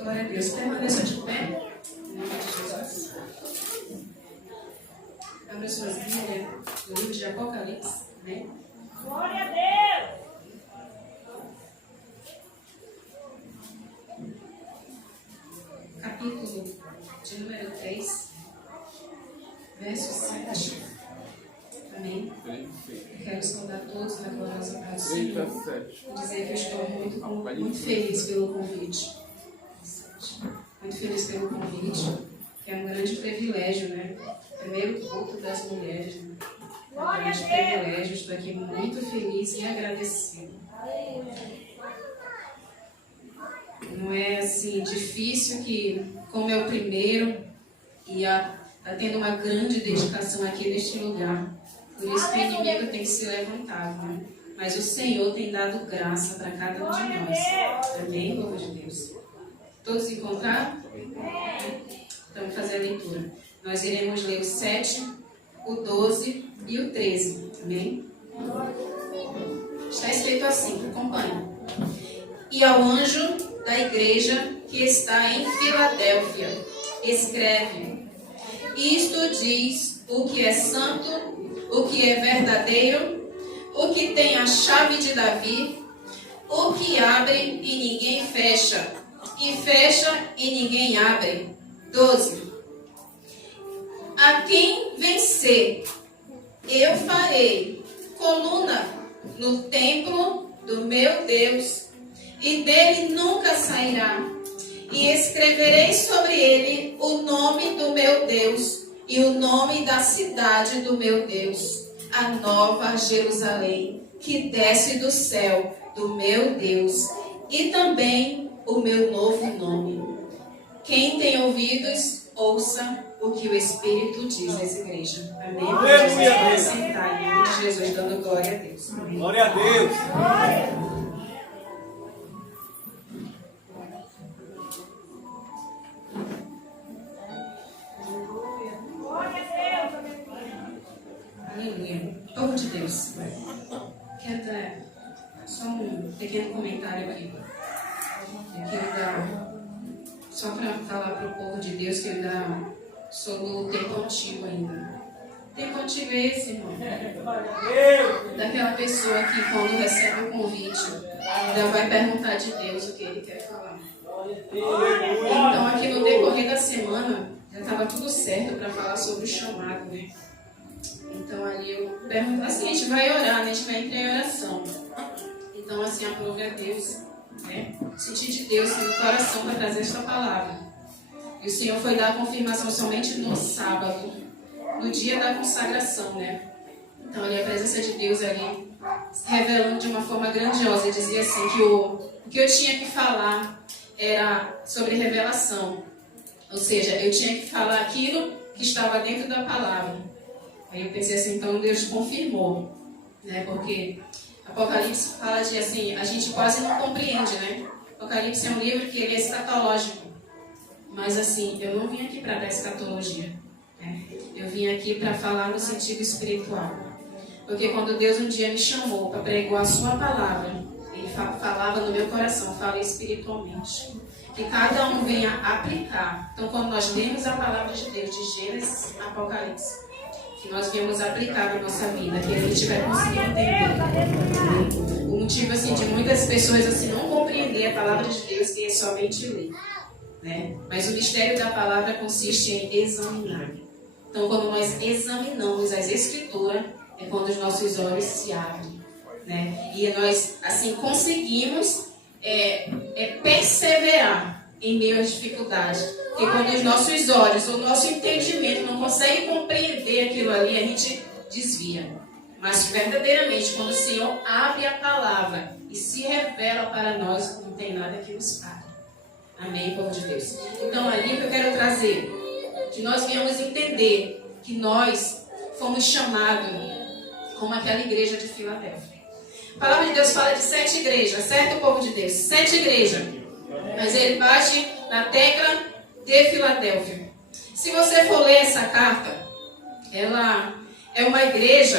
Glória a Deus. Permaneça de pé. Em nome de Jesus. Abra suas Bíblias no livro de Apocalipse. Né? Glória a Deus! Capítulo de número 3, verso 7. Amém. Eu quero saudar todos na gloriosa paz do Senhor e dizer que eu estou muito feliz pelo convite. Muito feliz pelo convite, que é um grande privilégio, né? Primeiro culto das mulheres, né? É um grande privilégio, estou aqui muito feliz e agradecido. Não é assim difícil que, como é o primeiro, e está tendo uma grande dedicação aqui neste lugar. Por isso que o inimigo tem que se levantar, né? Mas o Senhor tem dado graça para cada um de nós. Amém, povo de Deus? Todos encontraram? Então, vamos fazer a leitura. Nós iremos ler o 7, o 12 e o 13. Amém? Está escrito assim, acompanhe. E ao anjo da igreja que está em Filadélfia, escreve: isto diz o que é santo, o que é verdadeiro, o que tem a chave de Davi, o que abre e ninguém fecha, e fecha e ninguém abre. 12. A quem vencer, eu farei coluna no templo do meu Deus, e dele nunca sairá. E escreverei sobre ele o nome do meu Deus e o nome da cidade do meu Deus, a nova Jerusalém, que desce do céu do meu Deus, e também o meu novo nome. Quem tem ouvidos, ouça o que o Espírito diz às igrejas. Amém? Vamos sentar em nome de Jesus, dando glória a Deus. Amém. Glória a Deus. Aleluia. Povo de Deus. Quero dar só um pequeno comentário aqui. Eu quero dar, só para falar para o povo de Deus que eu ainda sou do tempo antigo ainda. Tempo antigo é esse, irmão? Daquela pessoa que quando recebe o convite, ainda vai perguntar de Deus o que ele quer falar. Então aqui no decorrer da semana, já estava tudo certo para falar sobre o chamado, né? Então ali eu pergunto assim, a gente vai orar, né? A gente vai entrar em oração. Então assim, aprove a Deus, né? Sentir de Deus no coração para trazer esta palavra. E o Senhor foi dar a confirmação somente no sábado, no dia da consagração, né? Então ali a presença de Deus ali, revelando de uma forma grandiosa, e dizia assim que o que eu tinha que falar era sobre revelação. Ou seja, eu tinha que falar aquilo que estava dentro da palavra. Aí eu pensei assim, então Deus confirmou, né? Porque Apocalipse fala de assim, a gente quase não compreende, né? Apocalipse é um livro que ele é escatológico. Mas assim, eu não vim aqui para dar escatologia, né? Eu vim aqui para falar no sentido espiritual. Porque quando Deus um dia me chamou para pregar a sua palavra, ele falava no meu coração, fala espiritualmente. Que cada um venha aplicar. Então quando nós lemos a palavra de Deus, de Gênesis a Apocalipse, que nós viemos aplicar na nossa vida, que a gente vai conseguir entender. O motivo assim, de muitas pessoas assim, não compreender a palavra de Deus, que é somente ler, né? Mas o mistério da palavra consiste em examinar. Então, quando nós examinamos as Escrituras, é quando os nossos olhos se abrem, né? E nós assim conseguimos perseverar em meio às dificuldades. Porque quando os nossos olhos, o nosso entendimento não consegue compreender aquilo ali, a gente desvia. Mas verdadeiramente, quando o Senhor abre a palavra e se revela para nós, não tem nada que nos pare. Amém, povo de Deus? Então ali que eu quero trazer, que nós viemos entender que nós fomos chamados como aquela igreja de Filadélfia. A palavra de Deus fala de 7 igrejas, certo, povo de Deus? 7 igrejas. Mas ele bate na tecla de Filadélfia. Se você for ler essa carta, ela é uma igreja,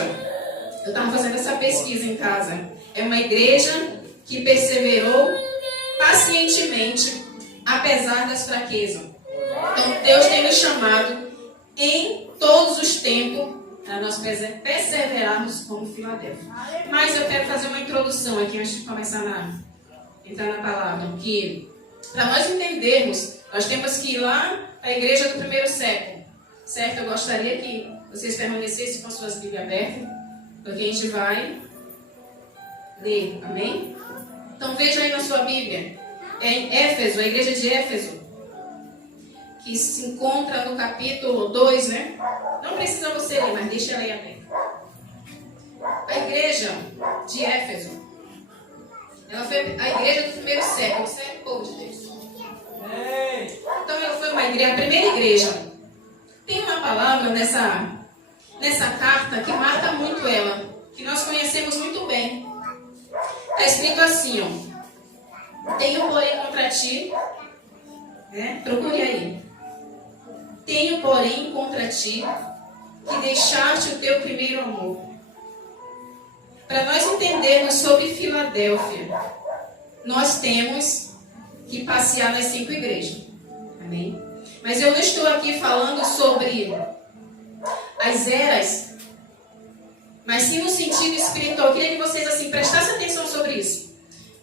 eu estava fazendo essa pesquisa em casa, é uma igreja que perseverou pacientemente apesar das fraquezas. Então, Deus tem nos chamado em todos os tempos para nós perseverarmos como Filadélfia. Mas eu quero fazer uma introdução aqui antes de começar a entrar na palavra, que para nós entendermos, nós temos que ir lá à igreja do primeiro século, certo? Eu gostaria que vocês permanecessem com suas Bíblias abertas, porque a gente vai ler, amém? Então veja aí na sua Bíblia, em Éfeso, a igreja de Éfeso, que se encontra no capítulo 2, né? Não precisa você ler, mas deixa ela aí aberta. A igreja de Éfeso, ela foi a igreja do primeiro século, certo, povo de Deus? Então ela foi uma igreja, a primeira igreja. Tem uma palavra nessa carta que marca muito ela, que nós conhecemos muito bem. Está escrito assim, ó. Tenho, porém, contra ti, né? Procure aí. Tenho, porém, contra ti, que deixaste o teu primeiro amor. Para nós entendermos sobre Filadélfia, nós temos que passear nas 5 igrejas. Amém? Mas eu não estou aqui falando sobre as eras, mas sim no sentido espiritual. Eu queria que vocês assim prestassem atenção sobre isso.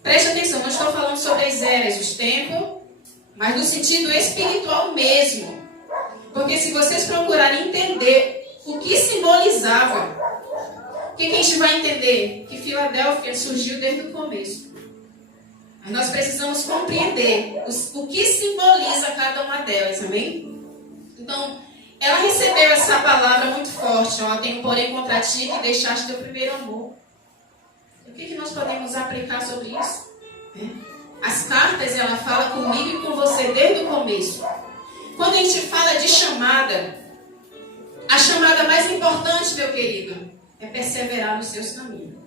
Preste atenção, não estou falando sobre as eras, os tempos, mas no sentido espiritual mesmo. Porque se vocês procurarem entender o que simbolizava, o que a gente vai entender? Que Filadélfia surgiu desde o começo. Mas nós precisamos compreender o que simboliza cada uma delas, amém? Então, ela recebeu essa palavra muito forte, ó, tenho porém contra ti que deixaste teu primeiro amor. O que nós podemos aplicar sobre isso? As cartas, ela fala comigo e com você desde o começo. Quando a gente fala de chamada, a chamada mais importante, meu querido, é perseverar nos seus caminhos.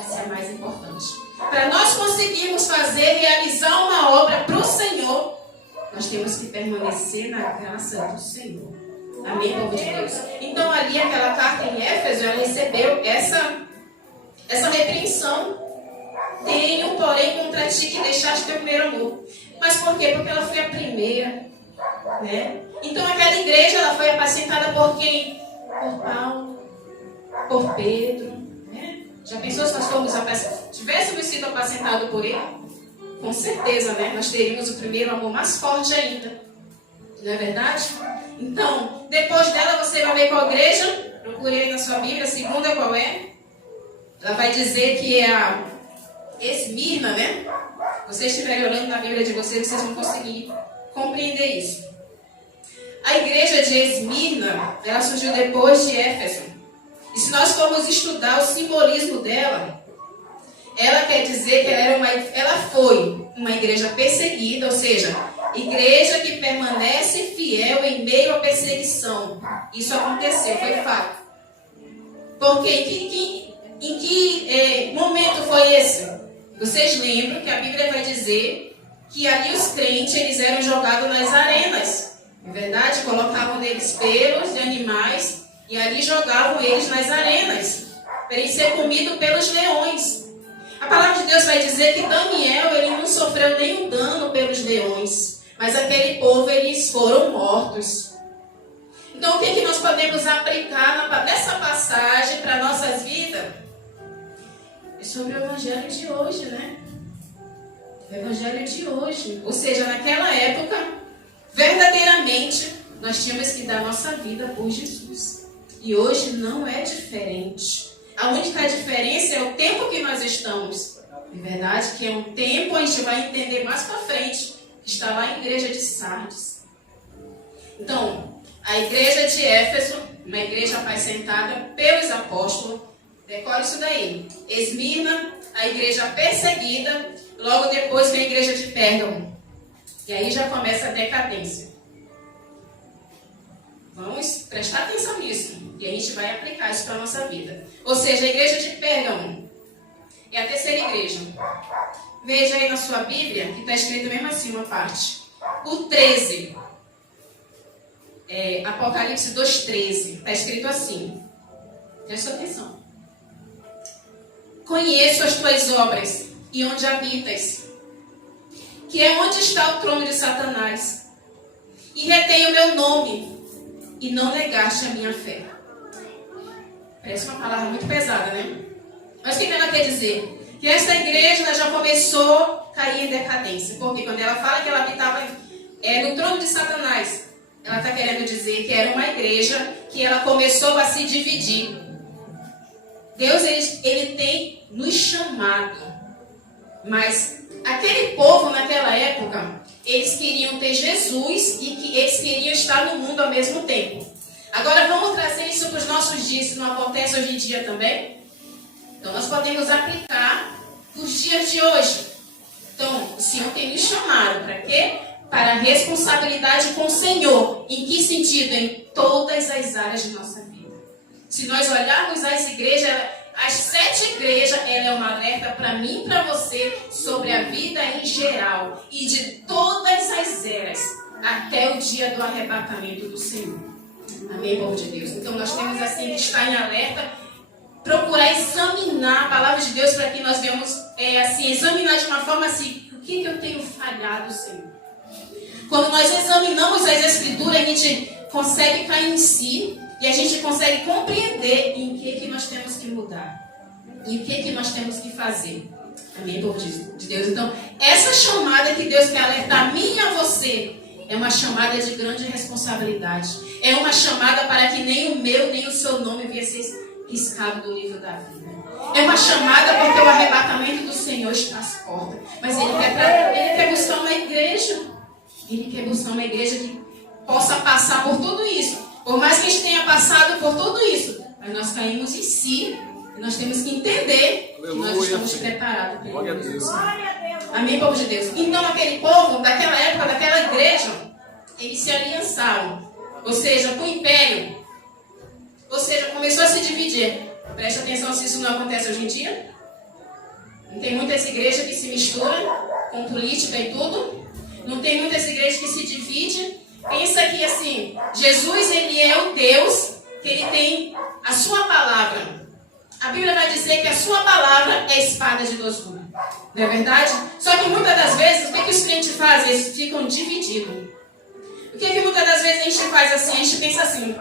Essa é a mais importante. Para nós conseguirmos realizar uma obra para o Senhor, nós temos que permanecer na graça do Senhor. Amém, povo de Deus? Então, ali, aquela carta em Éfeso, ela recebeu essa repreensão. Tenho, porém, contra ti que deixaste teu primeiro amor. Mas por quê? Porque ela foi a primeira, né? Então, aquela igreja, ela foi apacentada por quem? Por Paulo, por Pedro, né? Já pensou se nós tivéssemos sido apacentados por ele? Com certeza, né? Nós teríamos o primeiro amor mais forte ainda. Não é verdade? Então, depois dela, você vai ver qual igreja? Procurei na sua Bíblia, a segunda qual é? Ela vai dizer que é a Esmirna, né? Se vocês estiverem olhando na Bíblia de vocês, vocês vão conseguir compreender isso. A igreja de Esmirna, ela surgiu depois de Éfeso. E se nós formos estudar o simbolismo dela, ela quer dizer que ela foi uma igreja perseguida, ou seja, igreja que permanece fiel em meio à perseguição. Isso aconteceu, foi fato. Porque em que momento foi esse? Vocês lembram que a Bíblia vai dizer que ali os crentes eles eram jogados nas arenas. É verdade? Colocavam neles pelos de animais e ali jogavam eles nas arenas para eles serem comidos pelos leões. A palavra de Deus vai dizer que Daniel ele não sofreu nenhum dano pelos leões, mas aquele povo eles foram mortos. Então o que nós podemos aplicar nessa passagem para nossas vidas? É sobre o evangelho de hoje, né? O evangelho de hoje. Ou seja, naquela época, verdadeiramente, nós tínhamos que dar nossa vida por Jesus. E hoje não é diferente. A única diferença é o tempo que nós estamos. É verdade que é um tempo, a gente vai entender mais para frente, que está lá em igreja de Sardes. Então, a igreja de Éfeso, uma igreja apacentada pelos apóstolos, decore isso daí. Esmirna, a igreja perseguida, logo depois vem a igreja de Pérgamo. E aí já começa a decadência. Vamos prestar atenção nisso. E a gente vai aplicar isso para a nossa vida. Ou seja, a igreja de Pérgamo é a terceira igreja. Veja aí na sua Bíblia, que está escrito mesmo assim uma parte. O 13. Apocalipse 2,13. Está escrito assim. Presta atenção. Conheço as tuas obras e onde habitas, que é onde está o trono de Satanás, e retém o meu nome, e não negaste a minha fé. Parece uma palavra muito pesada, né? Mas o que ela quer dizer? Que esta igreja ela já começou a cair em decadência. Porque quando ela fala que ela habitava no trono de Satanás, ela está querendo dizer que era uma igreja que ela começou a se dividir. Deus, ele tem nos chamado. Mas aquele povo naquela época, eles queriam ter Jesus e que eles queriam estar no mundo ao mesmo tempo. Agora vamos trazer isso para os nossos dias, se não acontece hoje em dia também. Então nós podemos aplicar para os dias de hoje. Então o Senhor tem nos chamado para quê? Para a responsabilidade com o Senhor. Em que sentido? Em todas as áreas de nossa vida. Se nós olharmos as igrejas, as 7 igrejas, ela é uma alerta para mim e para você sobre a vida em geral. E de todas as eras, até o dia do arrebatamento do Senhor. Amém, povo de Deus? Então nós temos assim que estar em alerta, procurar examinar a palavra de Deus para que nós venhamos examinar de uma forma assim, o que eu tenho falhado, Senhor? Quando nós examinamos as Escrituras, a gente consegue cair em si e a gente consegue compreender em que nós temos que mudar e o que nós temos que fazer. Amém, povo de Deus? Então, essa chamada que Deus quer alertar a mim e a você é uma chamada de grande responsabilidade. É uma chamada para que nem o meu, nem o seu nome venha ser riscado do livro da vida. É uma chamada porque o arrebatamento do Senhor está às portas. Mas Ele quer buscar uma igreja. Ele quer buscar uma igreja que possa passar por tudo isso. Por mais que a gente tenha passado por tudo isso, mas nós caímos em si. E nós temos que entender que nós estamos preparados para Deus. Amém, povo de Deus? Então aquele povo, daquela época, daquela igreja, eles se aliançaram. Ou seja, com o império. Ou seja, começou a se dividir. Preste atenção se isso não acontece hoje em dia. Não tem muitas igrejas que se misturam com política e tudo. Não tem muitas igrejas que se dividem. Pensa que assim, Jesus ele é o Deus que ele tem a sua palavra. A Bíblia vai dizer que a sua palavra é espada de 2 gumes. Não é verdade? Só que muitas das vezes, o que os crentes fazem? Eles ficam divididos. O que muitas das vezes a gente faz assim? A gente pensa assim,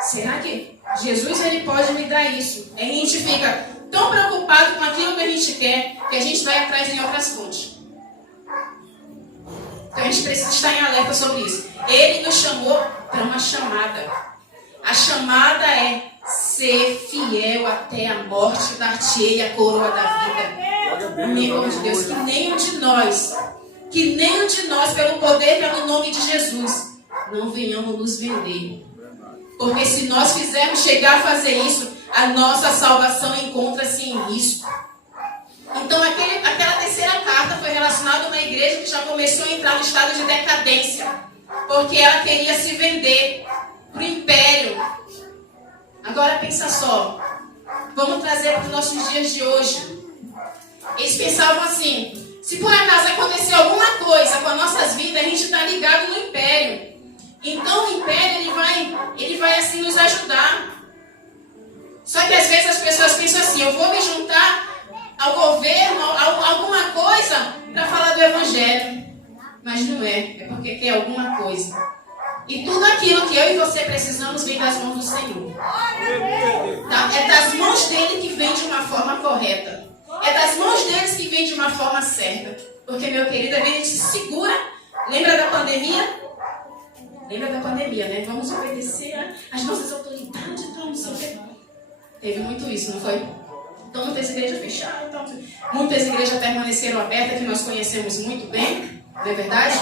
será que Jesus ele pode me dar isso? Aí a gente fica tão preocupado com aquilo que a gente quer, que a gente vai atrás em outras fontes. Então a gente precisa estar em alerta sobre isso. Ele nos chamou para uma chamada. A chamada é ser fiel até a morte, dar-te-ei a coroa da vida. Amém, povo de Deus. Que nenhum de nós, pelo poder e pelo nome de Jesus, não venhamos nos vender. Porque se nós fizermos chegar a fazer isso, a nossa salvação encontra-se em risco. Então aquela terceira carta foi relacionada a uma igreja que já começou a entrar no estado de decadência. Porque ela queria se vender para o império. Agora pensa só. Vamos trazer para os nossos dias de hoje. Eles pensavam assim, se por acaso acontecer alguma coisa com as nossas vidas, a gente está ligado no império. Então o império ele vai assim nos ajudar. Só que às vezes as pessoas pensam assim, eu vou me juntar ao governo, alguma coisa para falar do evangelho. Mas não é porque quer alguma coisa. E tudo aquilo que eu e você precisamos vem das mãos do Senhor. Tá? É das mãos dele que vem de uma forma correta. É das mãos deles que vem de uma forma certa. Porque, meu querido, a gente se segura. Lembra da pandemia? Lembra da pandemia, né? Vamos obedecer às nossas autoridades. Então, não sei o quê. Teve muito isso, não foi? Então, muitas igrejas fecharam. Então, muitas igrejas permaneceram abertas, que nós conhecemos muito bem. Não é verdade?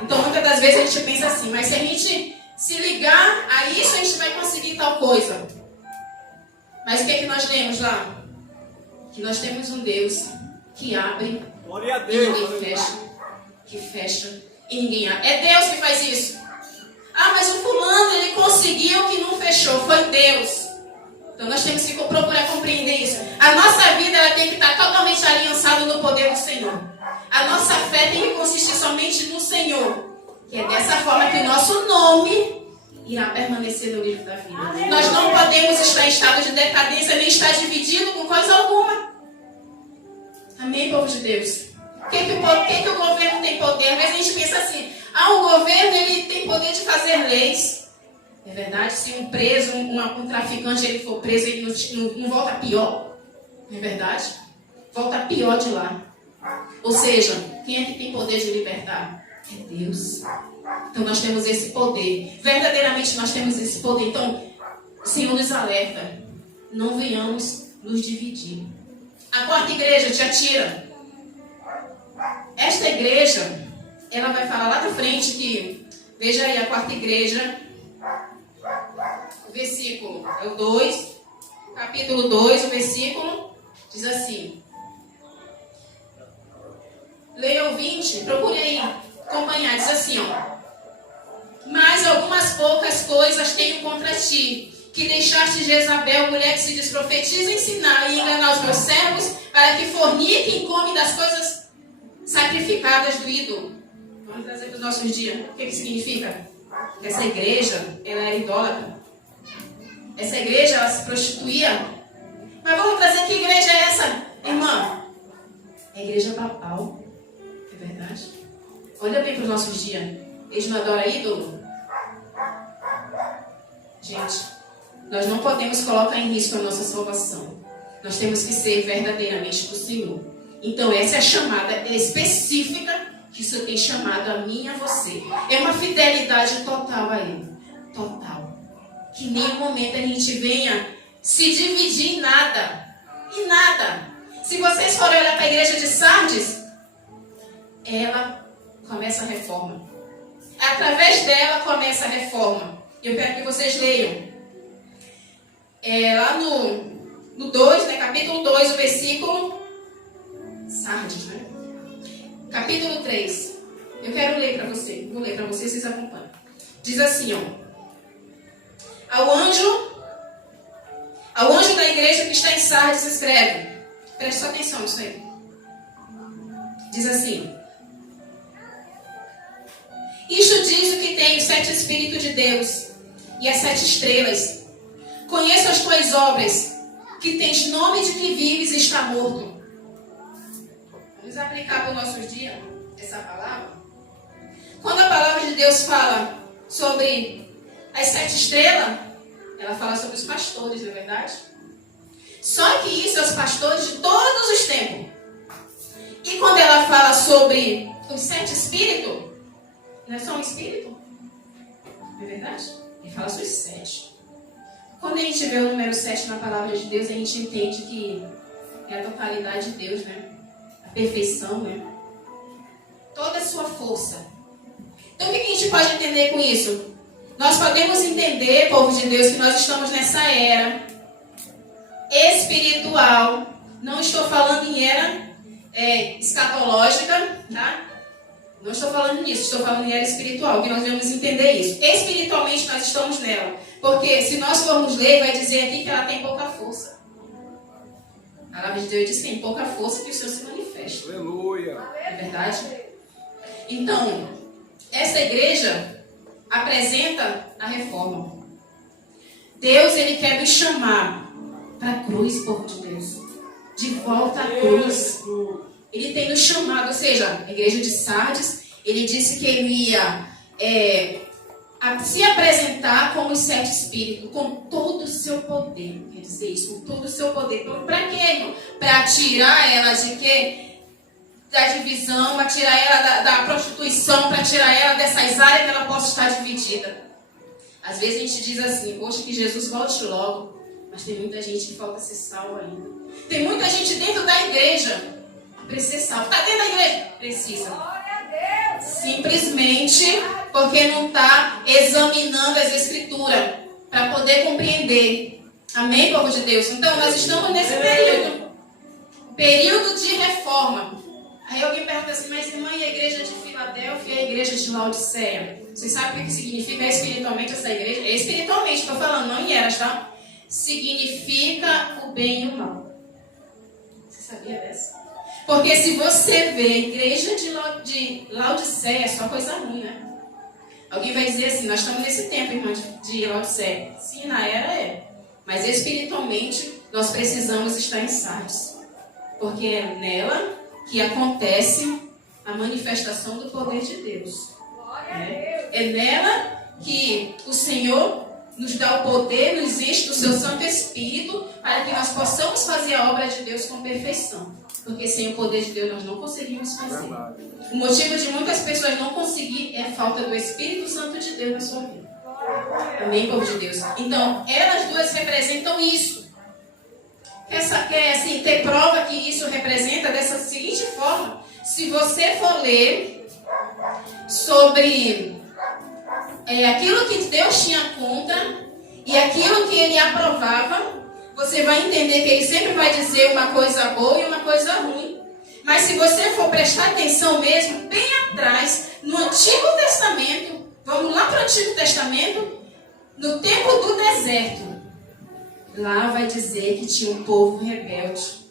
Então, muitas das vezes a gente pensa assim, mas se a gente se ligar a isso, a gente vai conseguir tal coisa. Mas o que é que nós lemos lá? Que nós temos um Deus que abre e ninguém fecha. Que fecha e ninguém abre. É Deus que faz isso. Ah, mas o fulano, ele conseguiu que não fechou. Foi Deus. Então nós temos que procurar compreender isso. A nossa vida ela tem que estar totalmente aliançada no poder do Senhor. A nossa fé tem que consistir somente no Senhor. Que é dessa forma que o nosso nome irá permanecer no livro da vida. Nós não podemos estar em estado de decadência, nem estar dividido com coisa alguma. Amém, povo de Deus? que o governo tem poder? Mas a gente pensa assim, o governo ele tem poder de fazer leis. É verdade? Se um preso, um traficante, ele for preso, ele não volta pior. Não é verdade? Volta pior de lá. Ou seja, quem é que tem poder de libertar? É Deus. Então nós temos esse poder. Verdadeiramente nós temos esse poder. Então, o Senhor nos alerta. Não venhamos nos dividir. A quarta igreja, Tiatira. Esta igreja, ela vai falar lá na frente que, veja aí a quarta igreja, o versículo é o 2, capítulo 2, o versículo, diz assim. Leia o 20, procure aí acompanhar, diz assim, mas algumas poucas coisas tenho contra ti, que deixaste Jezabel, mulher que se desprofetiza, ensinar e enganar os meus servos, para que forniquem e comem das coisas sacrificadas do ídolo. Vamos trazer para os nossos dias. O que significa? Que essa igreja, ela era idólatra. Essa igreja, ela se prostituía. Mas vamos trazer, que igreja é essa, irmã? É a igreja papal. É verdade? Olha bem para os nossos dias. Eles não adoram ídolo? Gente, nós não podemos colocar em risco a nossa salvação. Nós temos que ser verdadeiramente do Senhor. Então essa é a chamada específica que o Senhor tem chamado a mim e a você. É uma fidelidade total a Ele. Total. Que em nenhum momento a gente venha se dividir em nada. Em nada. Se vocês forem olhar para a igreja de Sardes, ela começa a reforma. Através dela começa a reforma. Eu quero que vocês leiam. Lá no 2, né, capítulo 2, o versículo... Sardes, né? Capítulo 3. Eu quero ler para você. Vou ler para vocês, vocês acompanham. Diz assim, Ao anjo da igreja que está em Sardes, escreve. Preste atenção nisso aí. Diz assim. Isto diz o que tem os 7 Espíritos de Deus e as 7 estrelas. Conheço as tuas obras, que tens nome de que vives e está morto. Vamos aplicar para os nossos dias essa palavra. Quando a palavra de Deus fala sobre as 7 estrelas, ela fala sobre os pastores, não é verdade? Só que isso é os pastores de todos os tempos. E quando ela fala sobre os 7 espíritos, não é só um espírito? Não é verdade? Ele fala sobre os 7. Quando a gente vê o número 7 na palavra de Deus, a gente entende que é a totalidade de Deus, né? A perfeição, né? Toda a sua força. Então o que a gente pode entender com isso? Nós podemos entender, povo de Deus, que nós estamos nessa era espiritual. Não estou falando em era escatológica, tá? Não estou falando nisso, estou falando em era espiritual, que nós devemos entender isso. Espiritualmente nós estamos nela. Porque se nós formos ler, vai dizer aqui que ela tem pouca força. A palavra de Deus diz que tem pouca força que o Senhor se manifesta. Aleluia. É verdade? Então, essa igreja apresenta a reforma. Deus, Ele quer nos chamar para a cruz, povo de Deus. De volta à cruz. Ele tem nos chamado, ou seja, a igreja de Sardes, Ele disse que Ele ia se apresentar como os 7 espíritos, com todo o seu poder. Quer dizer isso, com todo o seu poder. Para quê, irmão? Para tirar ela de quê? Da divisão, para tirar ela da prostituição, para tirar ela dessas áreas que ela possa estar dividida. Às vezes a gente diz assim, poxa, que Jesus volte logo. Mas tem muita gente que falta ser salva ainda. Tem muita gente dentro da igreja que precisa ser salva. Está dentro da igreja? Precisa. Simplesmente porque não está examinando as escrituras para poder compreender. Amém, povo de Deus? Então, nós estamos nesse período de reforma. Aí alguém pergunta assim, mas irmã, e a igreja de Filadélfia e a igreja de Laodiceia? Vocês sabem o que significa espiritualmente essa igreja? Espiritualmente, estou falando, não em eras, tá? Significa o bem e o mal. Você sabia dessa? Porque se você vê a igreja de Laodiceia, é só coisa ruim, né? Alguém vai dizer assim, nós estamos nesse tempo, irmã, de Laodiceia. Sim, na era é. Mas espiritualmente, nós precisamos estar em Sardes. Porque é nela que acontece a manifestação do poder de Deus. É nela que o Senhor nos dá o poder, nos enche do seu Santo Espírito, para que nós possamos fazer a obra de Deus com perfeição. Porque sem o poder de Deus nós não conseguimos fazer. O motivo de muitas pessoas não conseguir é a falta do Espírito Santo de Deus na sua vida. Amém, povo de Deus? Então, elas duas representam isso. Quer assim, ter prova que isso representa dessa seguinte forma. Se você for ler sobre aquilo que Deus tinha contra e aquilo que ele aprovava, você vai entender que ele sempre vai dizer uma coisa boa e uma coisa ruim. Mas se você for prestar atenção mesmo, bem atrás, no Antigo Testamento, vamos lá para o Antigo Testamento, no tempo do deserto, lá vai dizer que tinha um povo rebelde,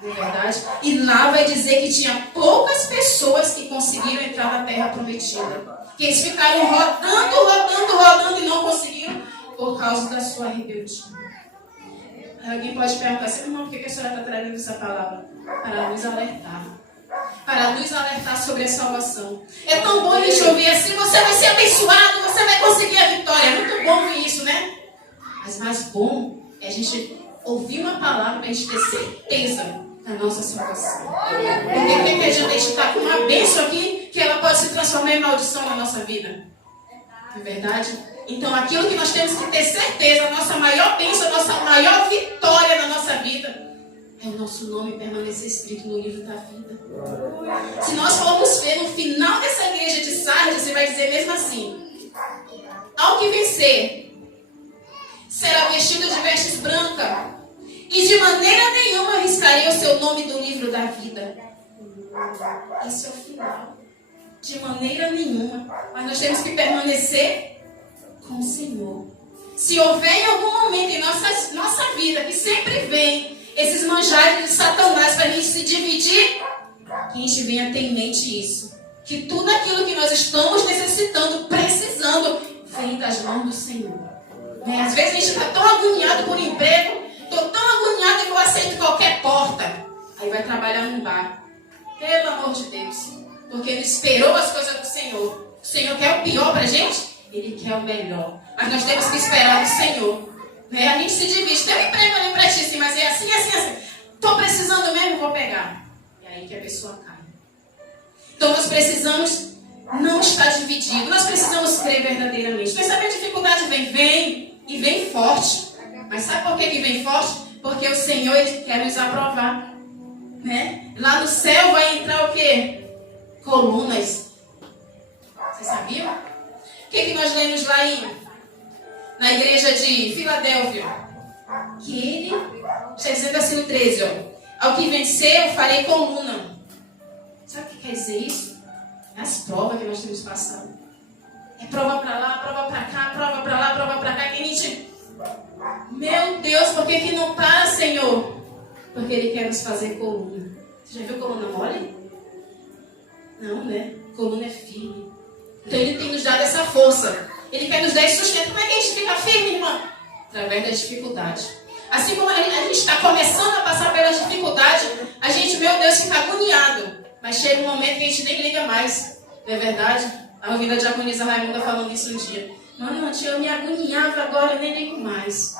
não é verdade? E lá vai dizer que tinha poucas pessoas que conseguiram entrar na terra prometida. Que eles ficaram rodando e não conseguiram por causa da sua rebeldia. Alguém pode perguntar assim, irmão, por que a senhora está trazendo essa palavra? Para nos alertar. Para nos alertar sobre a salvação. É tão bom a gente ouvir assim, você vai ser abençoado, você vai conseguir a vitória. É muito bom ouvir isso, né? Mas mais bom é a gente ouvir uma palavra para a gente ter certeza da nossa salvação. Porque tem que a gente está com uma bênção aqui que ela pode se transformar em maldição na nossa vida. Não é verdade? Então aquilo que nós temos que ter certeza, a nossa maior bênção, a nossa maior vitória na nossa vida, é o nosso nome permanecer escrito no livro da vida. Se nós formos ver no final dessa igreja de Sardes, você vai dizer mesmo assim: ao que vencer, será vestido de vestes brancas, e de maneira nenhuma arriscarei o seu nome do livro da vida. Esse é o final. De maneira nenhuma. Mas nós temos que permanecer com o Senhor. Se houver em algum momento em nossa vida que sempre vem esses manjares de Satanás para a gente se dividir, que a gente venha ter em mente isso. Que tudo aquilo que nós estamos necessitando, precisando, vem das mãos do Senhor. Às vezes a gente está tão agoniado por emprego, estou tão agoniado que eu aceito qualquer porta. Aí vai trabalhar num bar. Pelo amor de Deus. Porque ele esperou as coisas do Senhor. O Senhor quer o pior para a gente? Ele quer o melhor. Mas nós temos que esperar no Senhor. A gente se divide. Tem um emprego ali para ti, mas é assim. Estou precisando mesmo, vou pegar. E aí que a pessoa cai. Então nós precisamos não estar dividido. Nós precisamos crer verdadeiramente. Nós sabemos que a dificuldade vem e vem forte. Mas sabe por que vem forte? Porque o Senhor ele quer nos aprovar. Lá no céu vai entrar o quê? Colunas. Vocês sabiam? O que nós lemos lá na igreja de Filadélfia? Que ele está dizendo assim no 13, ao que vencer eu farei coluna. Sabe o que quer dizer isso? É as provas que nós temos passado. É prova para lá, prova para cá, prova para lá, prova para cá, que a gente... Meu Deus, por que não para, Senhor? Porque ele quer nos fazer coluna. Você já viu coluna mole? Não, né? Coluna é firme. Então ele tem nos dado essa força. Ele quer nos dar esse sustento. Como é que a gente fica firme, irmã? Através da dificuldade. Assim como a gente está começando a passar pelas dificuldades, a gente, meu Deus, fica agoniado. Mas chega um momento que a gente nem liga mais. Não é verdade? A ouvindo a diaconisa Raimunda falando isso um dia. Mano, eu me agoniava, agora eu nem ligo mais.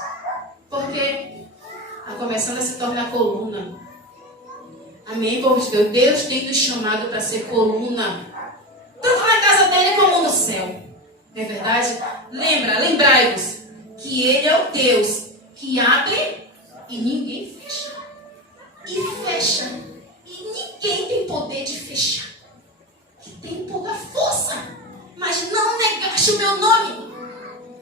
Porque está começando a se tornar coluna. Amém, povo de Deus? Deus tem nos chamado para ser coluna. Tanto na casa dele como no céu. Não é verdade? Lembrai-vos que ele é o Deus que abre e ninguém fecha. E fecha. E ninguém tem poder de fechar. Que tem pouca força. Mas não negaste o meu nome.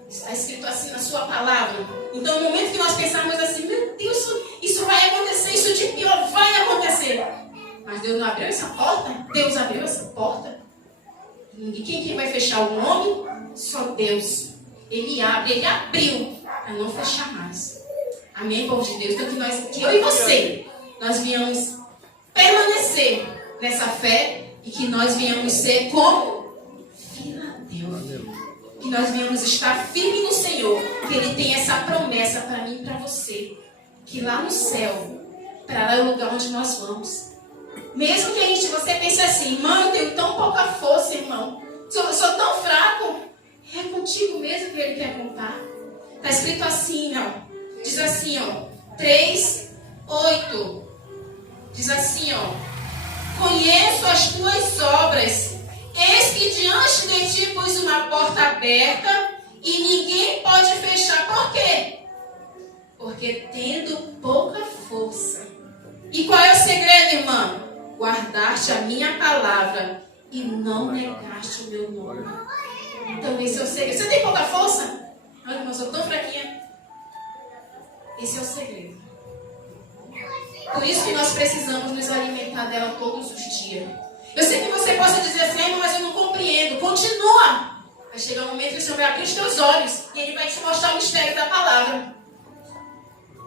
Está escrito assim na sua palavra. Então, no momento que nós pensarmos assim, meu Deus, isso vai acontecer, isso de pior vai acontecer. Mas Deus não abriu essa porta? Deus abriu essa porta. E quem vai fechar o nome? Só Deus. Ele abre, ele abriu para não fechar mais. Amém, povo de Deus? Então que eu e você, nós viemos permanecer nessa fé e que nós viemos ser como Filadélfia. Que nós viemos estar firmes no Senhor, que Ele tem essa promessa para mim e para você, que lá no céu, para lá é o lugar onde nós vamos. Mesmo que você pense assim, irmão, eu tenho tão pouca força, irmão. Eu sou tão fraco. É contigo mesmo que ele quer contar. Está escrito assim, ó. Diz assim, ó. 3:8. Diz assim, ó. Conheço as tuas obras. Eis que diante de ti pus uma porta aberta e ninguém pode fechar. Por quê? Porque tendo pouca força. E qual é o segredo, irmã? Guardaste a minha palavra e não negaste o meu nome. Então esse é o segredo. Você tem pouca força? Olha, irmã, eu sou tão fraquinha. Esse é o segredo. Por isso que nós precisamos nos alimentar dela todos os dias. Eu sei que você possa dizer assim, mas eu não compreendo. Continua. Vai chegar um momento que o Senhor vai abrir os teus olhos e Ele vai te mostrar o mistério da palavra.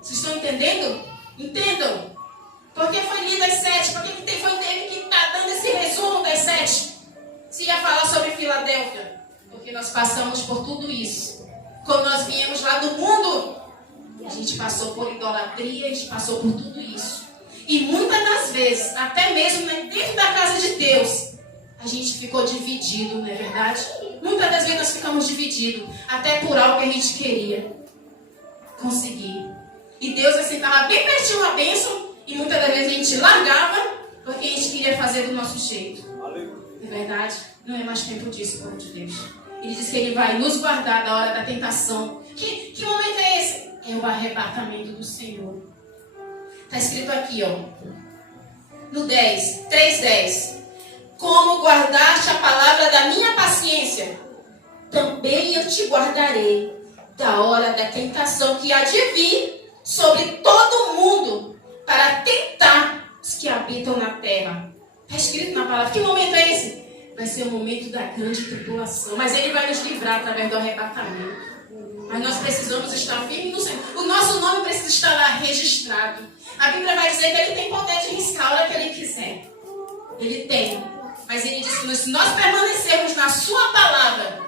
Vocês estão entendendo? Entendam. Por que foi lido as 7? Por que teve que estar dando esse resumo das 7? Se ia falar sobre Filadélfia. Porque nós passamos por tudo isso. Quando nós viemos lá do mundo, a gente passou por idolatria, a gente passou por tudo isso. E muitas das vezes, até mesmo dentro da casa de Deus, a gente ficou dividido, não é verdade? Muitas das vezes nós ficamos divididos, até por algo que a gente queria conseguir. E Deus assim estava bem pertinho da bênção, e muitas das vezes a gente largava, porque a gente queria fazer do nosso jeito. Não é verdade? Não é mais tempo disso, povo de Deus. Ele diz que Ele vai nos guardar da hora da tentação. Que momento é esse? É o arrebatamento do Senhor. Está escrito aqui, ó. No 3:10. Como guardaste a palavra da minha paciência, também eu te guardarei da hora da tentação que há de vir sobre todo mundo para tentar os que habitam na terra. Está escrito na palavra. Que momento é esse? Vai ser o momento da grande tribulação. Mas Ele vai nos livrar através do arrebatamento. Mas nós precisamos estar firmes no Senhor. O nosso nome precisa estar lá registrado. A Bíblia vai dizer que Ele tem poder de riscar a hora que Ele quiser. Ele tem. Mas Ele diz que se nós permanecermos na Sua palavra,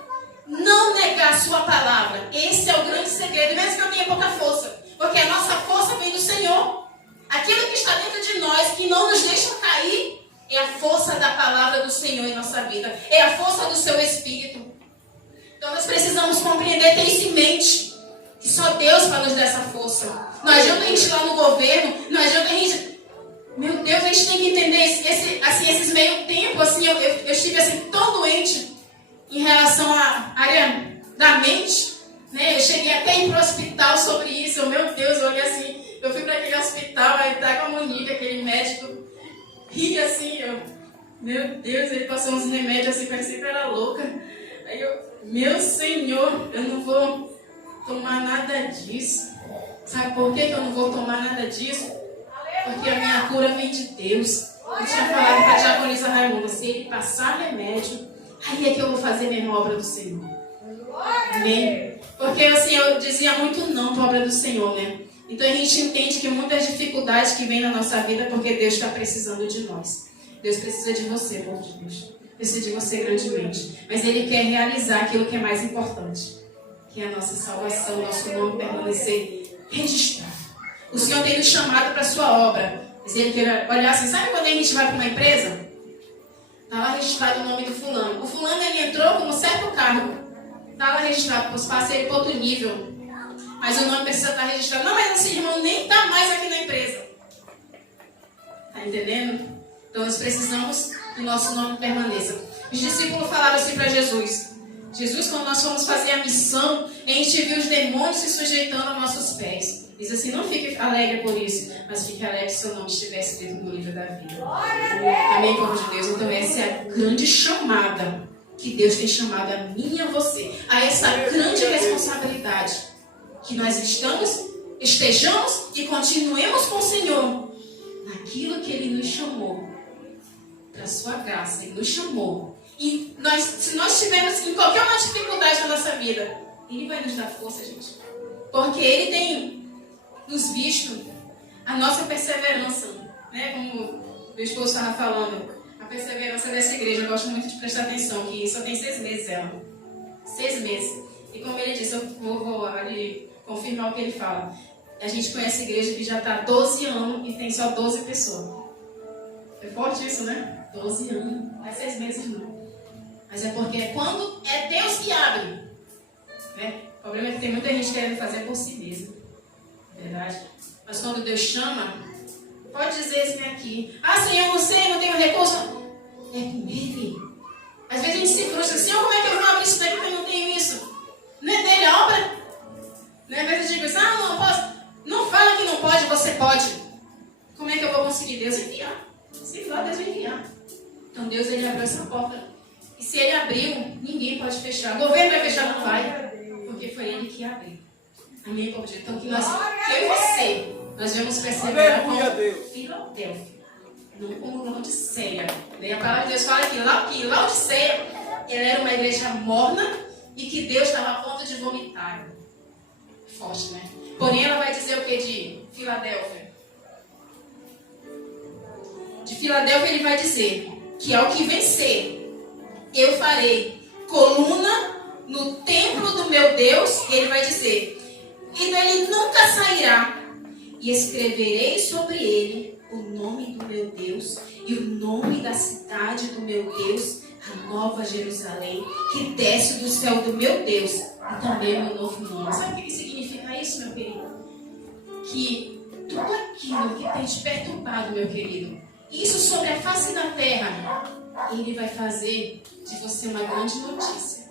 não negar a Sua palavra, esse é o grande segredo. Mesmo que eu tenha pouca força. Porque a nossa força vem do Senhor. Aquilo que está dentro de nós, que não nos deixa cair, é a força da palavra do Senhor em nossa vida. É a força do Seu Espírito. Então nós precisamos compreender, ter isso em mente. Que só Deus para nos dar essa força. Não adianta a gente ir lá no governo, não adianta a gente... Meu Deus, a gente tem que entender esses meio tempo, assim, eu estive assim tão doente em relação à área da mente, né? Eu cheguei até a ir para o hospital sobre isso. Meu Deus, eu olhei assim, eu fui para aquele hospital, aí tá com a Monique, aquele médico, ria assim, meu Deus, ele passou uns remédios assim, parecia que eu era louca. Aí meu Senhor, eu não vou tomar nada disso. Sabe por que eu não vou tomar nada disso? Porque a minha cura vem de Deus. Eu tinha falado para a diaconisa Raimunda, se ele passar remédio, aí é que eu vou fazer mesmo a obra do Senhor. Amém? Porque assim, eu dizia muito não para a obra do Senhor, né? Então a gente entende que muitas dificuldades que vêm na nossa vida é porque Deus está precisando de nós. Deus precisa de você, povo de Deus. Precisa de você grandemente. Mas Ele quer realizar aquilo que é mais importante. Que é a nossa salvação, nosso nome permanecer registrado. O Senhor tem nos chamado para a sua obra. Mas Ele quer olhar assim, sabe quando a gente vai para uma empresa? Está lá registrado o nome do fulano. O fulano, ele entrou com um certo cargo. Está lá registrado, posso passar ele para outro nível. Mas o nome precisa estar registrado. Não, mas esse irmão nem está mais aqui na empresa. Está entendendo? Então nós precisamos que o nosso nome permaneça. Os discípulos falaram assim para Jesus. Jesus, quando nós fomos fazer a missão, a gente viu os demônios se sujeitando aos nossos pés. Diz assim, não fique alegre por isso, mas fique alegre se seu nome estivesse dentro do livro da vida. Amém, povo de Deus? Então essa é a grande chamada que Deus tem chamado a mim e a você. A essa grande responsabilidade. Que nós estejamos e continuemos com o Senhor naquilo que Ele nos chamou. Para a sua graça, Ele nos chamou. E se nós estivermos em qualquer uma dificuldade na nossa vida, Ele vai nos dar força, gente. Porque Ele tem nos visto a nossa perseverança, né? Como meu esposo estava falando, a perseverança dessa igreja, eu gosto muito de prestar atenção, que só tem 6 meses ela. 6 meses. E como ele disse, eu vou ali confirmar o que ele fala. A gente conhece a igreja que já está há 12 anos e tem só 12 pessoas. É forte isso, né? 12 anos. Não é 6 meses, não. Mas é porque quando é Deus que abre. Né? O problema é que tem muita gente querendo fazer por si mesma. Verdade? Mas quando Deus chama, pode dizer assim aqui: ah, Senhor, não sei, não tenho recurso. É com Ele. Às vezes a gente se frustra: Senhor, como é que eu vou abrir isso daqui que eu não tenho isso? Não é dele a obra? Né? Às vezes eu digo assim: ah, não posso. Não fala que não pode, você pode. Como é que eu vou conseguir? Deus enviar. Se for, Deus vai enviar. Então Deus, ele abriu essa porta. E se ele abriu, ninguém pode fechar. O governo vai fechar? Não vai. Porque foi ele que abriu. Amém, povo de Deus? Então que nós, eu e você, nós vamos perseverar com Filadélfia. Não como Laodiceia. E a palavra de Deus fala que Laodiceia, ela era uma igreja morna e que Deus estava a ponto de vomitar. Forte, né? Porém, ela vai dizer o que de Filadélfia? De Filadélfia, ele vai dizer que ao que vencer, eu farei coluna no templo do meu Deus. E ele vai dizer: e dele nunca sairá. E escreverei sobre ele o nome do meu Deus e o nome da cidade do meu Deus, a nova Jerusalém, que desce do céu do meu Deus, e também o meu novo nome. Sabe o que significa isso, meu querido? Que tudo aquilo que tem te perturbado, meu querido, isso sobre a face da terra, ele vai fazer de você uma grande notícia.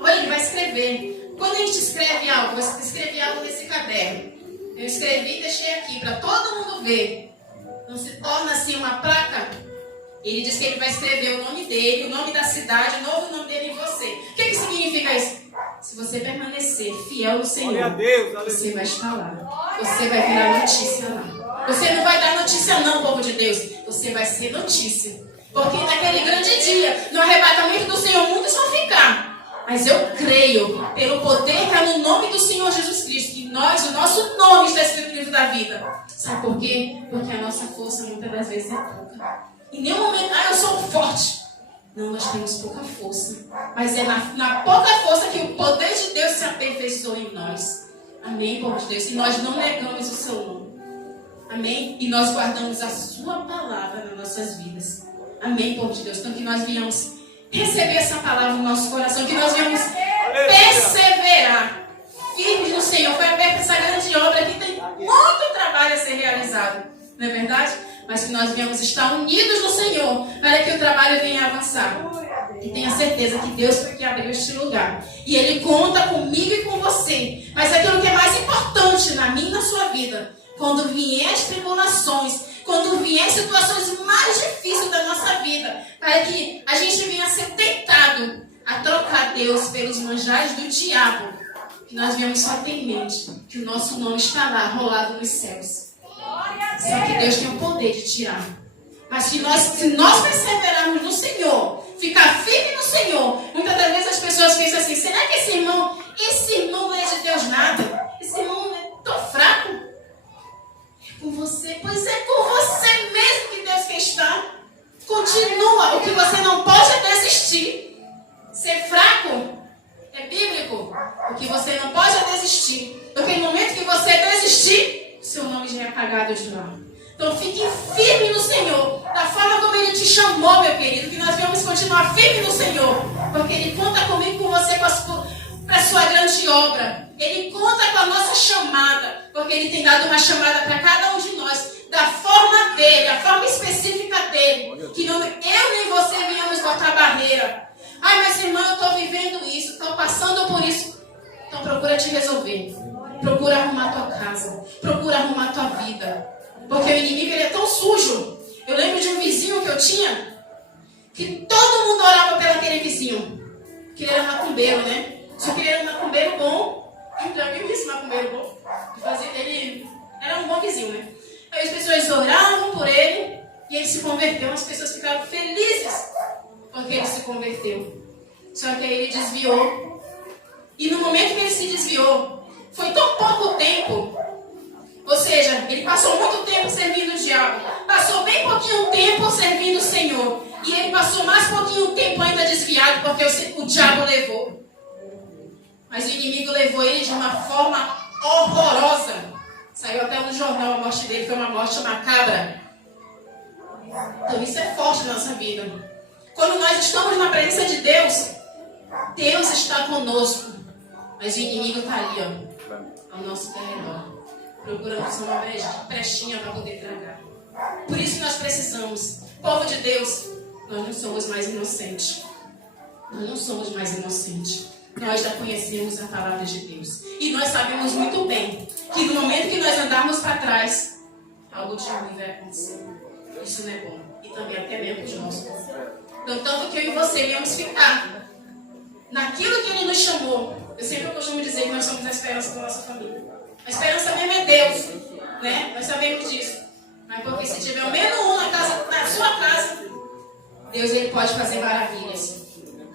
Olha, ele vai escrever. Quando a gente escreve algo, você escreve algo nesse caderno. Eu escrevi e deixei aqui para todo mundo ver. Não se torna assim uma placa. Ele diz que ele vai escrever o nome dele, o nome da cidade, o novo nome dele em você. O que significa isso? Se você permanecer fiel no Senhor, você vai estar lá. Você vai virar notícia lá. Você não vai dar notícia não, povo de Deus. Você vai ser notícia. Porque naquele grande dia, no arrebatamento do Senhor, muitos vão ficar. Mas eu creio, pelo poder que é no nome do Senhor Jesus Cristo, que o nosso nome está escrito no livro da vida. Sabe por quê? Porque a nossa força muitas das vezes é pouca. Em nenhum momento, eu sou forte. Não, nós temos pouca força. Mas é na pouca força que o poder de Deus se aperfeiçoa em nós. Amém, povo de Deus? E nós não negamos o seu nome. Amém? E nós guardamos a sua palavra nas nossas vidas. Amém, povo de Deus? Então que nós venhamos receber essa palavra no nosso coração, que nós venhamos perseverar firmes no Senhor. Foi aberta essa grande obra que tem muito trabalho a ser realizado, não é verdade? Mas que nós venhamos estar unidos no Senhor para que o trabalho venha avançar. E tenha certeza que Deus foi que abriu este lugar. E Ele conta comigo e com você. Mas aquilo que é mais importante na minha e na sua vida, quando vier as tribulações, quando vier situações mais difíceis da nossa vida, para que a gente venha ser tentado a trocar Deus pelos manjares do diabo, que nós venhamos só ter em mente que o nosso nome está lá, rolado nos céus. Só que Deus tem o poder de tirar. Mas se nós perseverarmos no Senhor, ficar firme no Senhor, muitas das vezes as pessoas pensam assim: será que esse irmão não é de Deus nada? Esse irmão é tão fraco. É com você, pois é com você mesmo que Deus quer estar. Continua, o que você não pode é desistir. Ser fraco é bíblico. O que você não pode é desistir. Porque no momento que você desistir, seu nome já é apagado de lá. Então fique firme no Senhor, da forma como Ele te chamou, meu querido, que nós vamos continuar firme no Senhor, porque Ele conta comigo, com você, para a sua grande obra. Ele conta com a nossa chamada, porque Ele tem dado uma chamada para cada um de nós, da forma dele, a forma específica dele, que não, eu nem você venhamos botar barreira. Ai, mas irmã, eu estou vivendo isso, estou passando por isso. Então procura te resolver, procura arrumar a tua casa, procura arrumar a tua vida. Porque o inimigo, ele é tão sujo. Eu lembro de um vizinho que eu tinha, que todo mundo orava pelo aquele vizinho. Que ele era macumbeiro, né? Só que ele era um macumbeiro bom. Já viu isso, macumbeiro bom? Ele era um bom vizinho, né? Aí as pessoas oravam por ele e ele se converteu. As pessoas ficaram felizes porque ele se converteu. Só que aí ele desviou. E no momento que ele se desviou, foi tão pouco tempo. Ou seja, ele passou muito tempo servindo o diabo. Passou bem pouquinho tempo servindo o Senhor. E ele passou mais pouquinho tempo ainda desviado, porque o diabo levou. Mas o inimigo levou ele de uma forma horrorosa. Saiu até no jornal a morte dele, foi uma morte macabra. Então isso é forte na nossa vida. Quando nós estamos na presença de Deus, Deus está conosco. Mas o inimigo está ali, ó, ao nosso redor, procurando só uma brechinha para poder tragar. Por isso nós precisamos, povo de Deus, nós não somos mais inocentes. Nós não somos mais inocentes. Nós já conhecemos a palavra de Deus. E nós sabemos muito bem que no momento que nós andarmos para trás, algo de ruim vai acontecer. Isso não é bom. E também até mesmo os nossos. Então, tanto que eu e você viemos ficar naquilo que Ele nos chamou. Eu sempre costumo dizer que nós somos a esperança da nossa família. A esperança mesmo é Deus, né? Nós sabemos disso. Mas porque se tiver ao menos um na sua casa, Deus ele pode fazer maravilhas.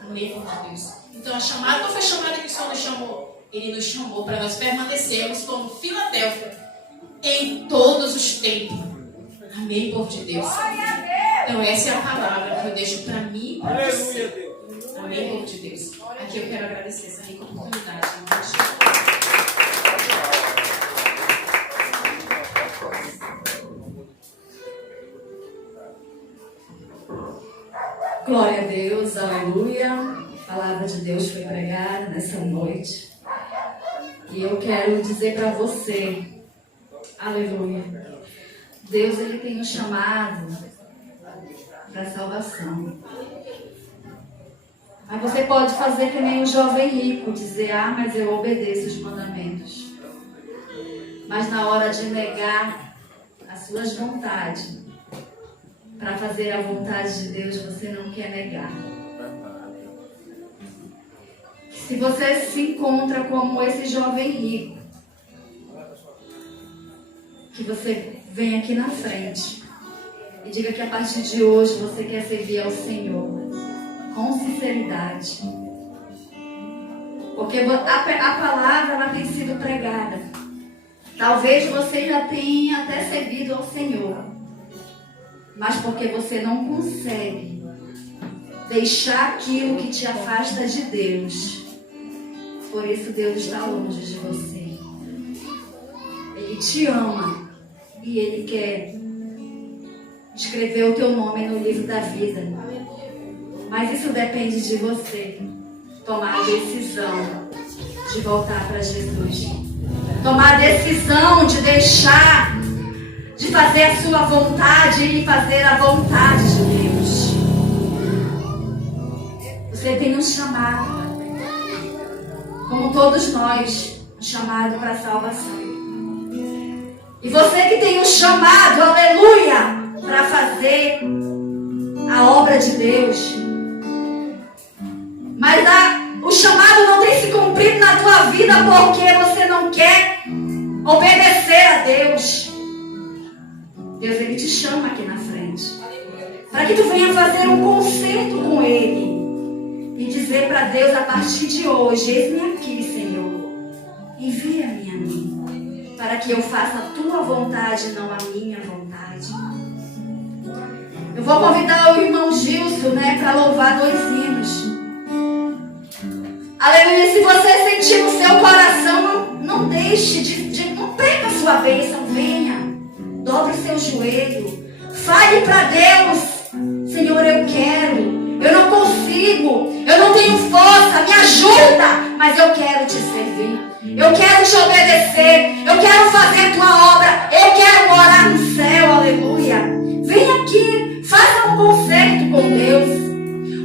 Amém, por Deus. Então a chamada não foi chamada que o Senhor nos chamou. Ele nos chamou para nós permanecermos como Filadélfia em todos os tempos. Amém, povo de Deus. Então essa é a palavra que eu deixo para mim e para você. Amém, povo de Deus. Aqui eu quero agradecer essa rica oportunidade. Glória a Deus, aleluia. A palavra de Deus foi pregada nessa noite. E eu quero dizer para você, aleluia. Deus ele tem nos chamado para salvação. Mas você pode fazer que nem o jovem rico, dizer, mas eu obedeço os mandamentos. Mas na hora de negar as suas vontades, para fazer a vontade de Deus, você não quer negar. Se você se encontra como esse jovem rico, que você vem aqui na frente e diga que a partir de hoje você quer servir ao Senhor com sinceridade. Porque a palavra ela tem sido pregada. Talvez você já tenha até servido ao Senhor, mas porque você não consegue deixar aquilo que te afasta de Deus. Por isso Deus está longe de você. Ele te ama e Ele quer escrever o teu nome no livro da vida. Mas isso depende de você tomar a decisão de voltar para Jesus. Tomar a decisão de deixar de fazer a sua vontade e fazer a vontade de Deus. Você tem um chamado, como todos nós, um chamado para a salvação. E você que tem um chamado, aleluia, para fazer a obra de Deus. Mas o chamado não tem se cumprido na tua vida porque você não quer obedecer a Deus. Deus ele te chama aqui na frente para que tu venha fazer um concerto com Ele e dizer para Deus a partir de hoje: eis-me aqui, Senhor, envia-me a mim para que eu faça a tua vontade, não a minha vontade. Eu vou convidar o irmão Gilson, para louvar 2 hinos. Aleluia. Se você sentir no seu coração, não deixe não perca a sua bênção, venha. Dobre o seu joelho. Fale para Deus: Senhor, eu quero. Eu não consigo. Eu não tenho força. Me ajuda. Mas eu quero te servir. Eu quero te obedecer. Eu quero fazer a tua obra. Eu quero morar no céu. Aleluia. Vem aqui. Faça um concerto com Deus.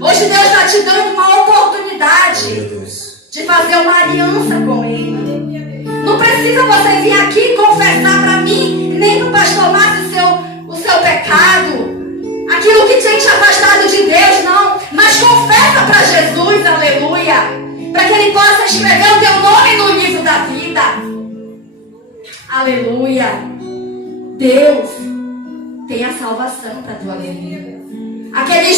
Hoje Deus está te dando uma oportunidade de fazer uma aliança com Ele. Não precisa você vir aqui confessar para mim, nem para o pastor Márcio o seu pecado, aquilo que tem te afastado de Deus, não. Mas confessa para Jesus, aleluia, para que Ele possa escrever o teu nome no livro da vida. Aleluia. Deus tem a salvação para a tua vida. Aquele